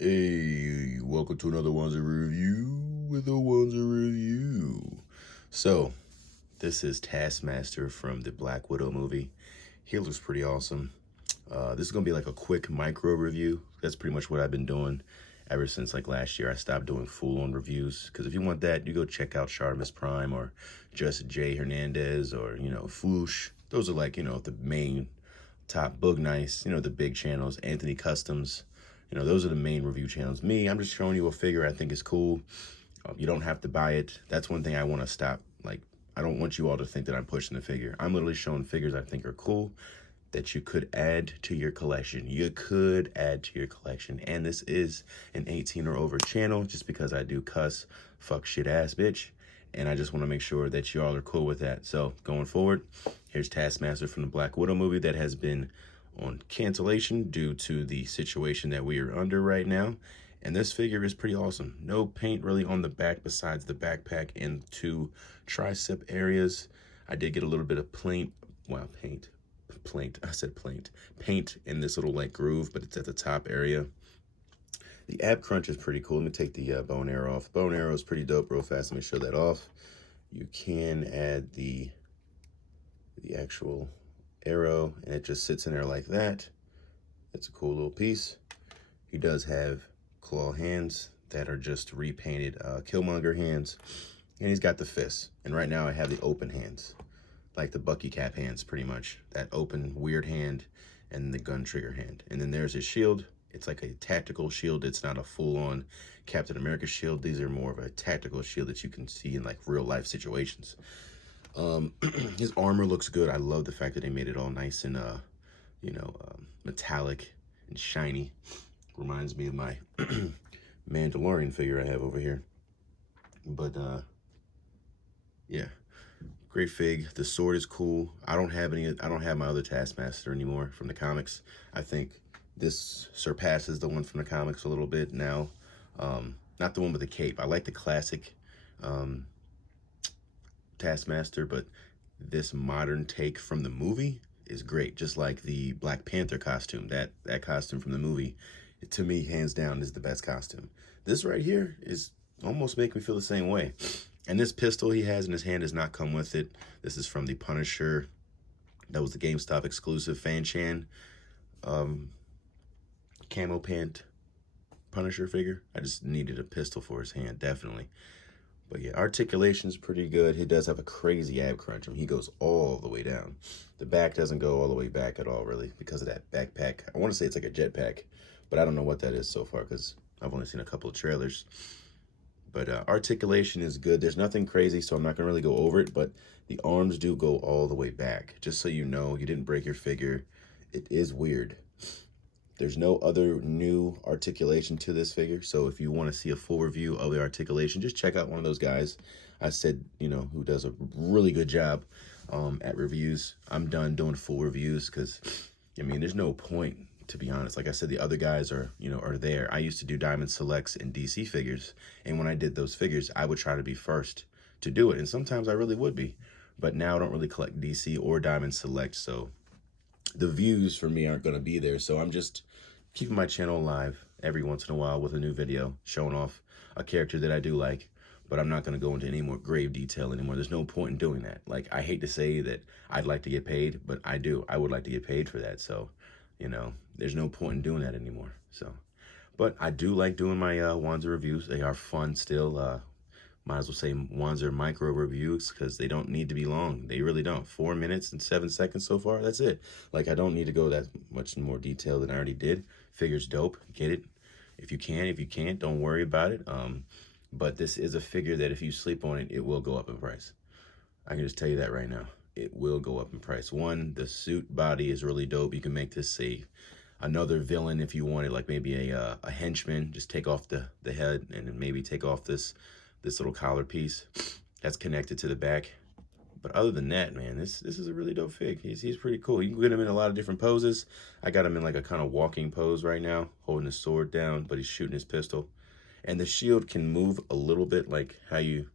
Hey, welcome to another Wanzer review with a Wanzer review. So, this is Taskmaster from the Black Widow movie. He looks pretty awesome. This is gonna be like a quick micro review. That's pretty much what I've been doing ever since like last year. I stopped doing full-on reviews because if you want that, you go check out Sharmus Prime or Just Jay Hernandez or Foosh. Those are like the main top Boog Nice, the big channels. Anthony Customs. Those are the main review channels. Me, I'm just showing you a figure I think is cool. You don't have to buy it. That's one thing I want to stop. Like, I don't want you all to think that I'm pushing the figure. I'm literally showing figures I think are cool that you could add to your collection. You could add to your collection. And this is an 18 or over channel just because I do cuss, fuck, shit, ass, bitch. And I just want to make sure that you all are cool with that. So going forward, here's Taskmaster from the Black Widow movie that has been on cancellation due to the situation that we are under right now. And this figure is pretty awesome. No paint really on the back besides the backpack and two tricep areas. I did get a little bit of paint in this little like groove, but it's at the top area. The ab crunch is pretty cool. Let me take the bow and arrow off. Bow and arrow is pretty dope real fast. Let me show that off. You can add the actual arrow and it just sits in there like that. It's a cool little piece. He does have claw hands that are just repainted Killmonger hands, and he's got the fists. And right now I have the open hands, like the Bucky Cap hands, pretty much. That open weird hand and the gun trigger hand. And then there's his shield. It's like a tactical shield. It's not a full-on Captain America shield. These are more of a tactical shield that you can see in like real life situations. His armor looks good. I love the fact that they made it all nice and metallic and shiny. Reminds me of my Mandalorian figure I have over here. But yeah, great fig. The sword is cool. I don't have my other Taskmaster anymore from the comics. I think this surpasses the one from the comics a little bit now. Not the one with the cape. I like the classic Taskmaster, but this modern take from the movie is great. Just like the Black Panther costume, that costume from the movie, to me, hands down, is the best costume. This right here is almost making me feel the same way. And this pistol he has in his hand does not come with it. This is from the Punisher. That was the GameStop exclusive Fan Chan camo pant Punisher figure. I just needed a pistol for his hand, definitely. But yeah, articulation is pretty good. He does have a crazy ab crunch. I mean, he goes all the way down. The back doesn't go all the way back at all, really, because of that backpack. I want to say it's like a jetpack, but I don't know what that is so far because I've only seen a couple of trailers. But articulation is good. There's nothing crazy, so I'm not going to really go over it, but the arms do go all the way back. Just so you know, you didn't break your figure. It is weird. There's no other new articulation to this figure, so if you want to see a full review of the articulation, just check out one of those guys I said, who does a really good job at reviews. I'm done doing full reviews because, I mean, there's no point, to be honest. Like I said, the other guys are there. I used to do Diamond Selects and DC figures, and when I did those figures, I would try to be first to do it, and sometimes I really would be. But now I don't really collect DC or Diamond Select, so the views for me aren't going to be there. So I'm just keeping my channel alive every once in a while with a new video showing off a character that I do like, but I'm not going to go into any more grave detail anymore. There's no point in doing that. Like, I hate to say that I'd like to get paid, but I do. I would like to get paid for that. So, there's no point in doing that anymore. So, but I do like doing my Wanzer reviews. They are fun still. Might as well say Wanzer micro reviews because they don't need to be long. They really don't. 4 minutes and 7 seconds so far. That's it. Like, I don't need to go that much more detail than I already did. Figure's dope. Get it. If you can. If you can't, don't worry about it. But this is a figure that if you sleep on it, it will go up in price. I can just tell you that right now. It will go up in price. One, the suit body is really dope. You can make this say another villain if you wanted, like maybe a henchman. Just take off the head and then maybe take off this little collar piece that's connected to the back. But other than that, man, this is a really dope fig. He's pretty cool. You can get him in a lot of different poses. I got him in like a kind of walking pose right now, holding his sword down, but he's shooting his pistol. And the shield can move a little bit, like how you,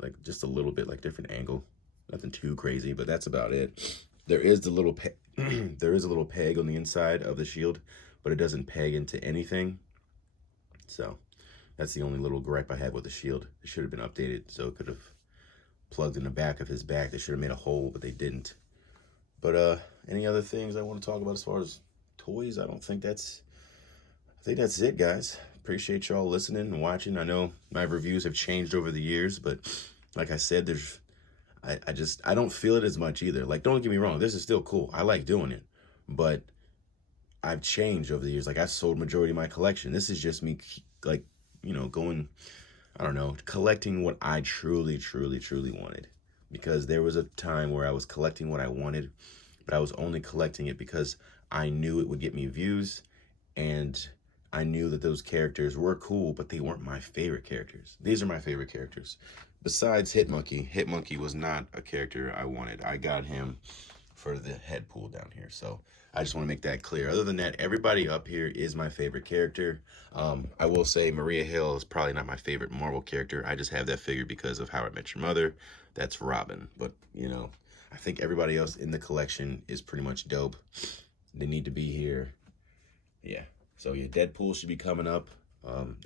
like just a little bit, like different angle. Nothing too crazy, but that's about it. There is the little there is a little peg on the inside of the shield but it doesn't peg into anything. So that's the only little gripe I have with the shield. It should have been updated so it could have plugged in the back of his back. They should have made a hole, but they didn't. But any other things I want to talk about as far as toys? I think that's it, guys. Appreciate y'all listening and watching. I know my reviews have changed over the years, but like I said, I don't feel it as much either. Like, don't get me wrong, this is still cool. I like doing it, but I've changed over the years. Like, I've sold majority of my collection. This is just me, like, going, I don't know, collecting what I truly, truly, truly wanted. Because there was a time where I was collecting what I wanted, but I was only collecting it because I knew it would get me views, and I knew that those characters were cool, but they weren't my favorite characters. These are my favorite characters. Besides Hitmonkey. Hitmonkey was not a character I wanted. I got him for the head pool down here. So I just want to make that clear. Other than that, everybody up here is my favorite character. I will say Maria Hill is probably not my favorite Marvel character. I just have that figure because of How I Met Your Mother. That's Robin. But, I think everybody else in the collection is pretty much dope. They need to be here. Yeah. So, yeah, Deadpool should be coming up.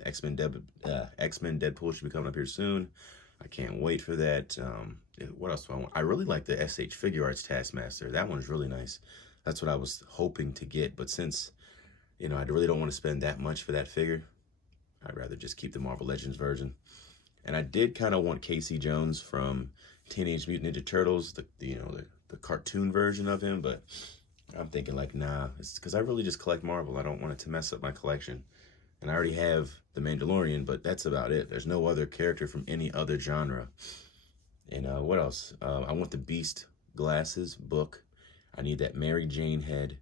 X-Men Deadpool should be coming up here soon. I can't wait for that. What else do I want? I really like the SH Figure Arts Taskmaster. That one's really nice. That's what I was hoping to get. But since, I really don't want to spend that much for that figure, I'd rather just keep the Marvel Legends version. And I did kind of want Casey Jones from Teenage Mutant Ninja Turtles, the cartoon version of him, but I'm thinking like, nah, it's because I really just collect Marvel. I don't want it to mess up my collection. And I already have the Mandalorian, but that's about it. There's no other character from any other genre. And what else? I want the Beast glasses book. I need that Mary Jane head,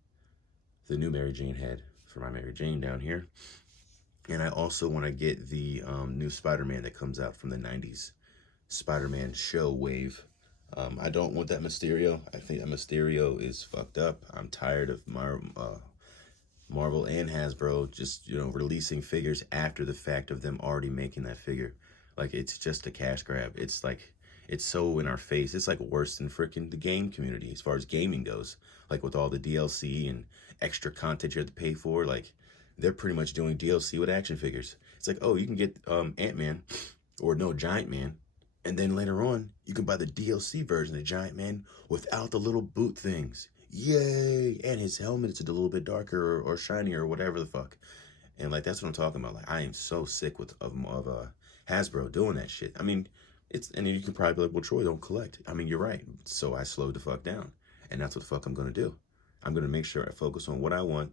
the new Mary Jane head for my Mary Jane down here. And I also want to get the new Spider-Man that comes out from the 90s Spider-Man show wave. I don't want that Mysterio. I think that Mysterio is fucked up. I'm tired of Marvel and Hasbro just, releasing figures after the fact of them already making that figure. Like, it's just a cash grab. It's like, it's so in our face. It's like worse than freaking the game community as far as gaming goes. Like, with all the DLC and extra content you have to pay for, like, they're pretty much doing DLC with action figures. It's like, oh, you can get Ant-Man, or no, Giant Man, and then later on, you can buy the DLC version of Giant Man without the little boot things. Yay! And his helmet is a little bit darker or shinier or whatever the fuck. And like, that's what I'm talking about. Like, I am so sick of Hasbro doing that shit. I mean, and you can probably be like, well, Troy, don't collect. I mean, you're right. So I slowed the fuck down. And that's what the fuck I'm going to do. I'm going to make sure I focus on what I want.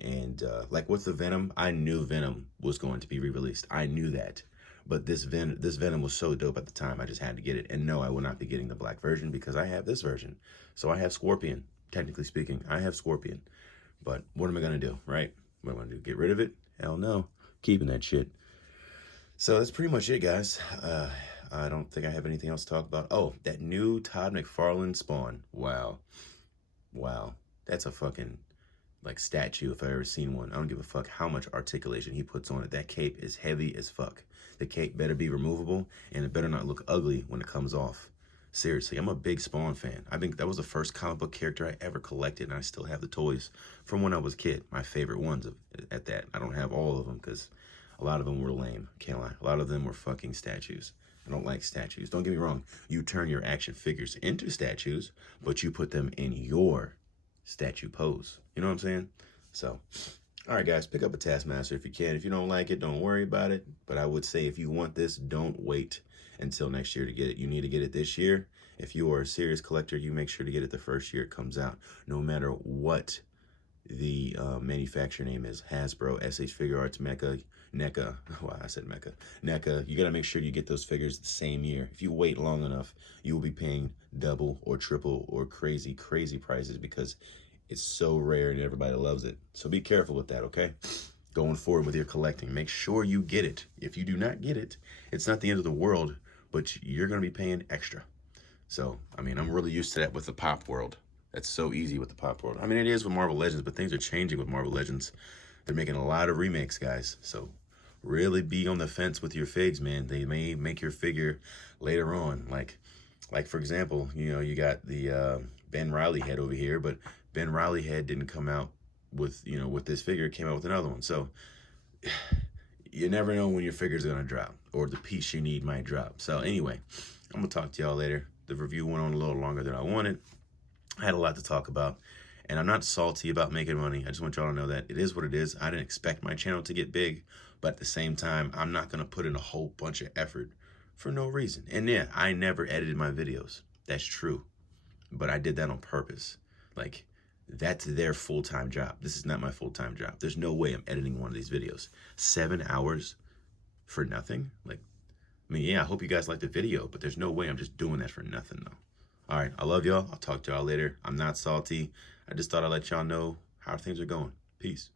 And like with the Venom, I knew Venom was going to be re-released. I knew that. But this Venom was so dope at the time, I just had to get it. And no, I will not be getting the black version because I have this version. So I have Scorpion, technically speaking. I have Scorpion. But what am I going to do, right? What am I going to do? Get rid of it? Hell no. Keeping that shit. So that's pretty much it, guys. I don't think I have anything else to talk about. Oh, that new Todd McFarlane Spawn. Wow. That's a fucking, like, statue if I've ever seen one. I don't give a fuck how much articulation he puts on it. That cape is heavy as fuck. The cape better be removable, and it better not look ugly when it comes off. Seriously, I'm a big Spawn fan. I think that was the first comic book character I ever collected, and I still have the toys from when I was a kid. My favorite ones at that. I don't have all of them because a lot of them were lame. Can't lie. A lot of them were fucking statues. I don't like statues. Don't get me wrong. You turn your action figures into statues, but you put them in your statue pose. You know what I'm saying? So, all right, guys, pick up a Taskmaster if you can. If you don't like it, don't worry about it. But I would say if you want this, don't wait until next year to get it. You need to get it this year. If you are a serious collector, you make sure to get it the first year it comes out, no matter what the manufacturer name is. Hasbro, SH Figure Arts, NECA. Wow, I said Mecca. NECA. You got to make sure you get those figures the same year. If you wait long enough, you will be paying double or triple or crazy prices because it's so rare and everybody loves it. So be careful with that, okay? Going forward with your collecting, make sure you get it. If you do not get it, it's not the end of the world, but you're going to be paying extra. So, I mean, I'm really used to that with the Pop World. That's so easy with the Pop World. I mean, it is with Marvel Legends, but things are changing with Marvel Legends. They're making a lot of remakes, guys. So really be on the fence with your figs, man. They may make your figure later on. Like for example, you got the Ben Riley head over here, but Ben Riley head didn't come out with this figure, came out with another one. So you never know when your figure's gonna drop or the piece you need might drop. So anyway, I'm gonna talk to y'all later. The review went on a little longer than I wanted. I had a lot to talk about, and I'm not salty about making money. I just want y'all to know that it is what it is. I didn't expect my channel to get big, but at the same time, I'm not gonna put in a whole bunch of effort for no reason. And yeah, I never edited my videos. That's true, but I did that on purpose. Like, that's their full-time job. This is not my full-time job. There's no way I'm editing one of these videos. 7 hours for nothing? Like, I mean, yeah, I hope you guys liked the video, but there's no way I'm just doing that for nothing, though. All right, I love y'all. I'll talk to y'all later. I'm not salty. I just thought I'd let y'all know how things are going. Peace.